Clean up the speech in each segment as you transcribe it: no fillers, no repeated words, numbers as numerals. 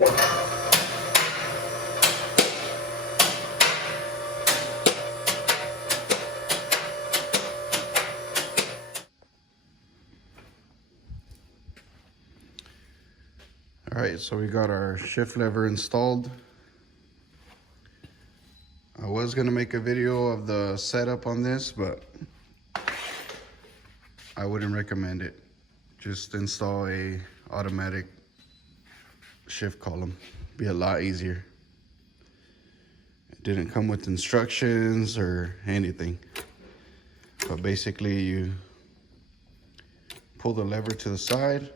All right, so we got our shift lever installed. I was gonna make a video of the setup on this, but I wouldn't recommend it. Just install a automatic shift column. Be a lot easier. It didn't come with instructions or anything. But basically you pull the lever to the side.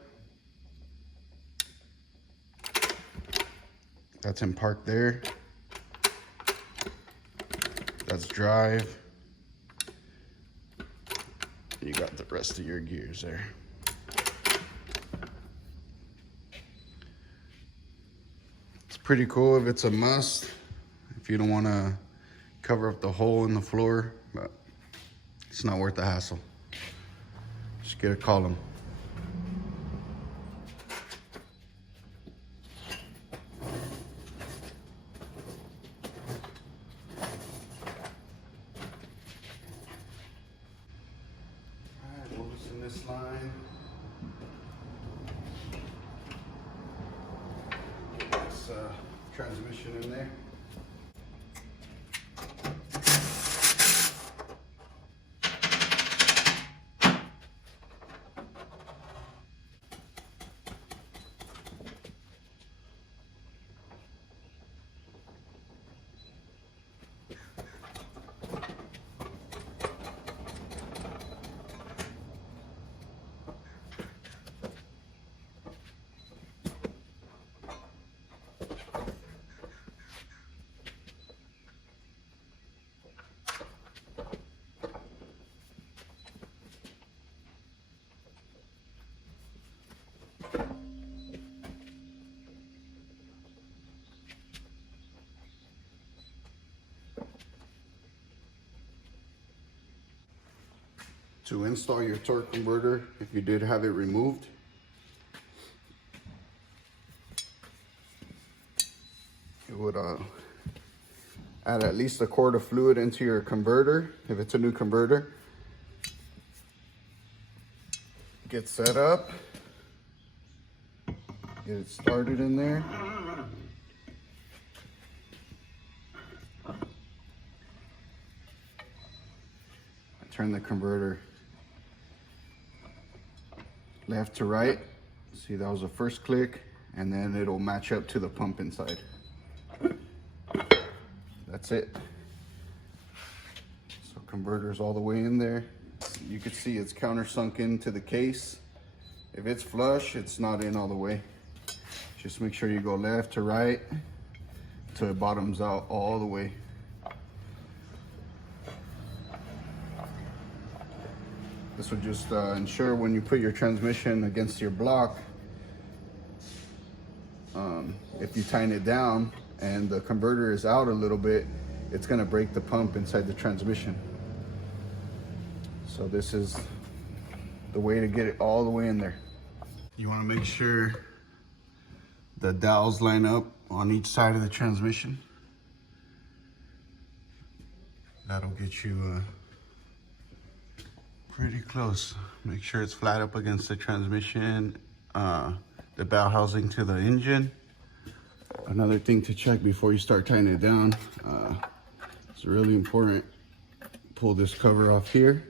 That's in park there. That's drive. You got the rest of your gears there. It's pretty cool if it's a must, if you don't want to cover up the hole in the floor, but it's not worth the hassle. Just get a column. This line. Get this transmission in there. To install your torque converter, if you did have it removed, you would add at least a quart of fluid into your converter if it's a new converter. Get set up, get it started in there. Turn the converter left to right. See, that was the first click, and then it'll match up to the pump inside. That's it. So converter's all the way in there. You can see it's countersunk into the case. If it's flush, it's not in all the way. Just make sure you go left to right till it bottoms out all the way. This will just ensure when you put your transmission against your block, if you tighten it down and the converter is out a little bit, it's gonna break the pump inside the transmission. So this is the way to get it all the way in there. You wanna make sure the dowels line up on each side of the transmission. That'll get you pretty close. Make sure it's flat up against the transmission, the bell housing to the engine. Another thing to check before you start tightening it down, it's really important. Pull this cover off here.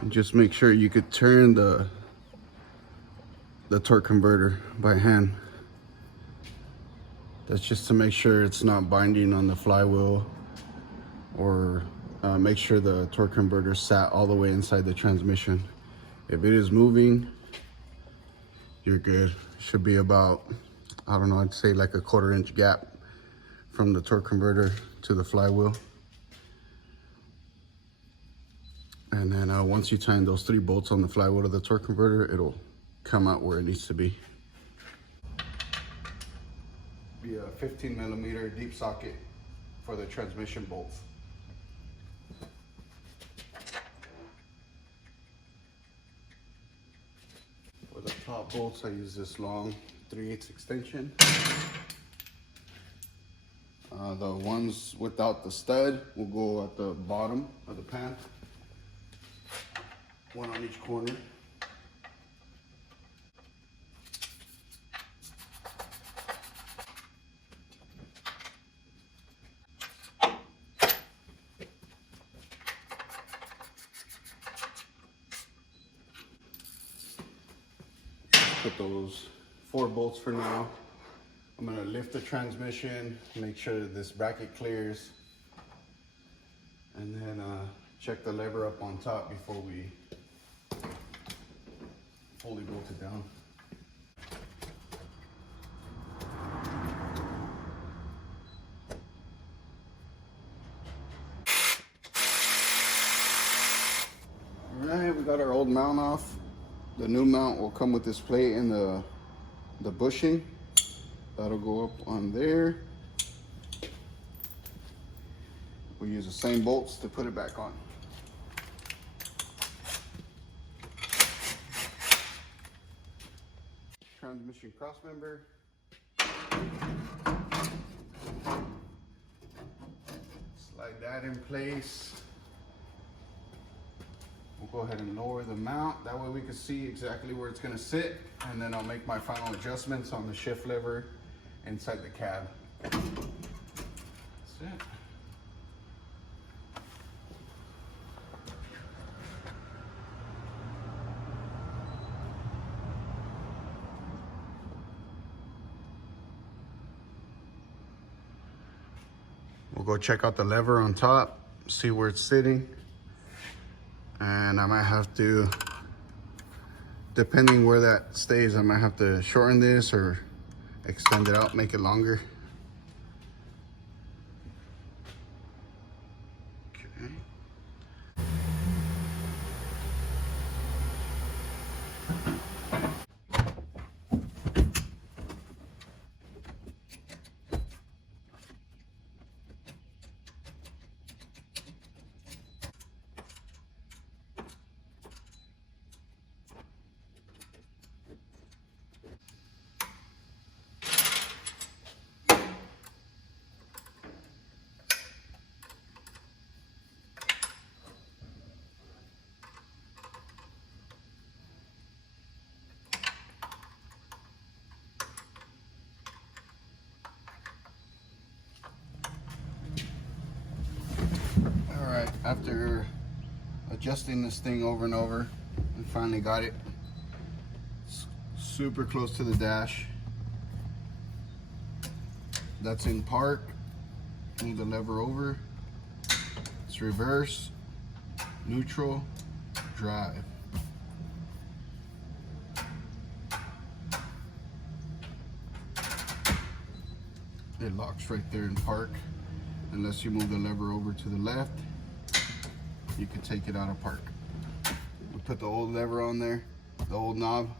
And just make sure you could turn the torque converter by hand. That's just to make sure it's not binding on the flywheel, or make sure the torque converter sat all the way inside the transmission. If it is moving, you're good. Should be about, I don't know, I'd say like a 1/4 inch gap from the torque converter to the flywheel. And then once you tighten those 3 bolts on the flywheel of the torque converter, it'll come out where it needs to be. Be a 15mm deep socket for the transmission bolts. For the top bolts, I use this long 3/8 extension. The ones without the stud will go at the bottom of the pan. One on each corner. Put those 4 bolts for now. I'm gonna lift the transmission, make sure that this bracket clears, and then check the lever up on top before we fully bolt it down. All right, we got our old mount off. The new mount will come with this plate and the bushing. That'll go up on there. We use the same bolts to put it back on. Transmission crossmember. Slide that in place. We'll go ahead and lower the mount. That way we can see exactly where it's gonna sit, and then I'll make my final adjustments on the shift lever inside the cab. That's it. We'll go check out the lever on top, see where it's sitting. And I might have to, depending where that stays, I might have to shorten this or extend it out, make it longer. Okay. After adjusting this thing over and over, we finally got it super close to the dash. That's in park. Move the lever over. It's reverse, neutral, drive. It locks right there in park. Unless you move the lever over to the left, you can take it out of park. We put the old lever on there, the old knob,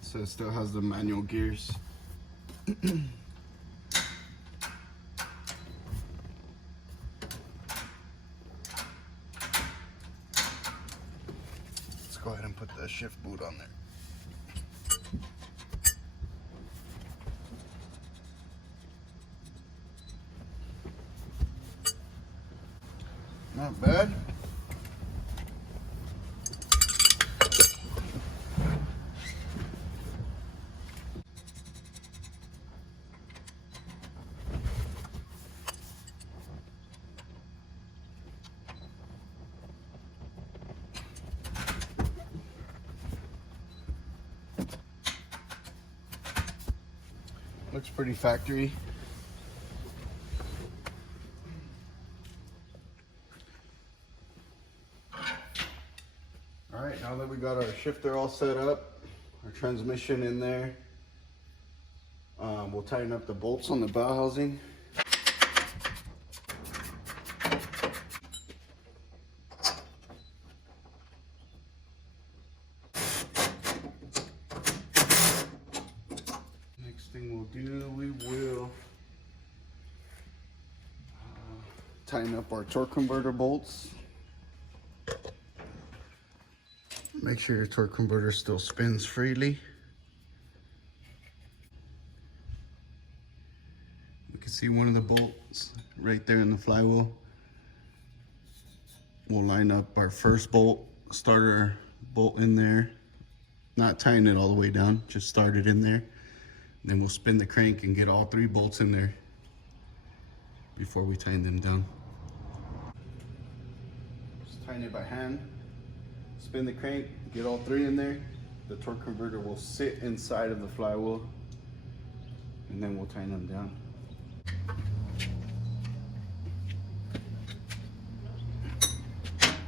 so it still has the manual gears. Let's go ahead and put the shift boot on there. Not bad. Looks pretty factory. All right, now that we got our shifter all set up, our transmission in there, we'll tighten up the bolts on the bow housing. Next thing we'll do, we will tighten up our torque converter bolts. Make sure your torque converter still spins freely. You can see one of the bolts right there in the flywheel. We'll line up our first bolt, starter bolt in there, not tying it all the way down, just start it in there. Then we'll spin the crank and get all 3 bolts in there before we tighten them down. Just tighten it by hand, spin the crank, get all 3 in there. The torque converter will sit inside of the flywheel, and then we'll tighten them down.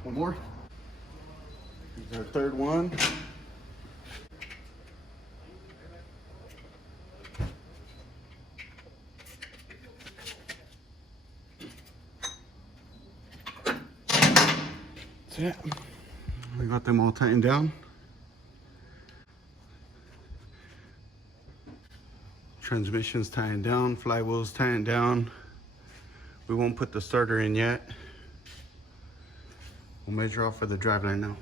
One more. Here's our third one. That's it. We got them all tightened down. Transmission's tying down, flywheel's tying down. We won't put the starter in yet. We'll measure out for the driveline now.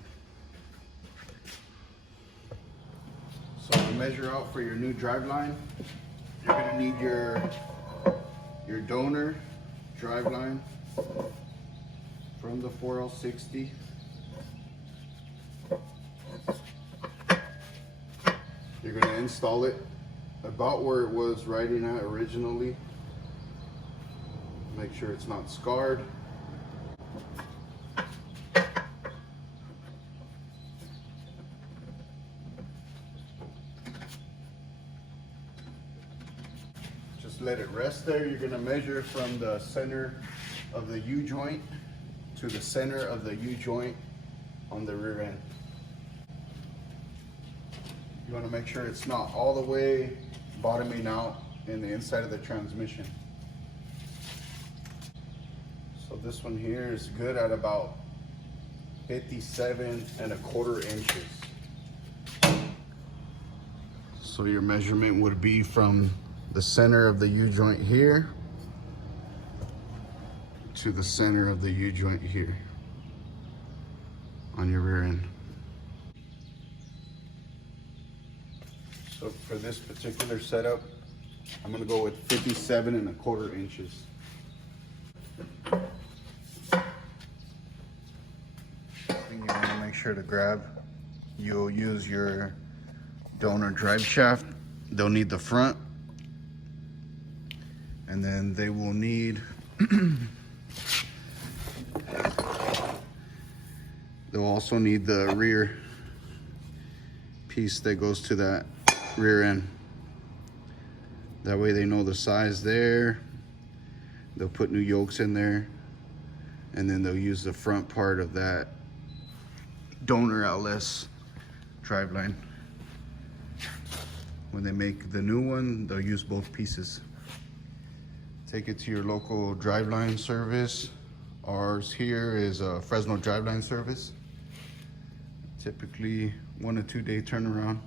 So to measure out for your new driveline, you're gonna need your donor driveline from the 4L60. You're gonna install it about where it was riding at originally. Make sure it's not scarred. Just let it rest there. You're gonna measure from the center of the U-joint to the center of the U-joint on the rear end. You wanna make sure it's not all the way bottoming out in the inside of the transmission. So this one here is good at about 57¼ inches. So your measurement would be from the center of the U-joint here to the center of the U-joint here on your rear end. So for this particular setup, I'm gonna go with 57¼ inches. Thing you wanna make sure to grab, you'll use your donor drive shaft. They'll need the front, and then they will need they'll also need the rear piece that goes to that rear end. That way they know the size there. They'll put new yokes in there, and then they'll use the front part of that donor LS driveline. When they make the new one, they'll use both pieces. Take it to your local driveline service. Ours here is a Fresno driveline service. Typically 1 to 2 day turnaround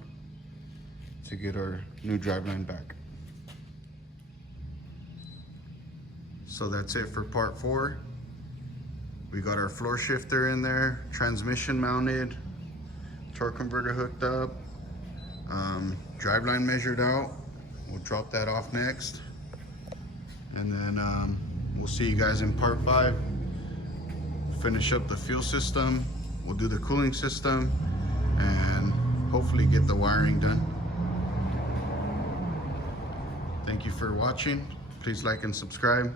to get our new driveline back. So that's it for part 4. We got our floor shifter in there, transmission mounted, torque converter hooked up, driveline measured out. We'll drop that off next. And then we'll see you guys in part 5. Finish up the fuel system. We'll do the cooling system and hopefully get the wiring done. Thank you for watching. Please like and subscribe.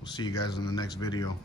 We'll see you guys in the next video.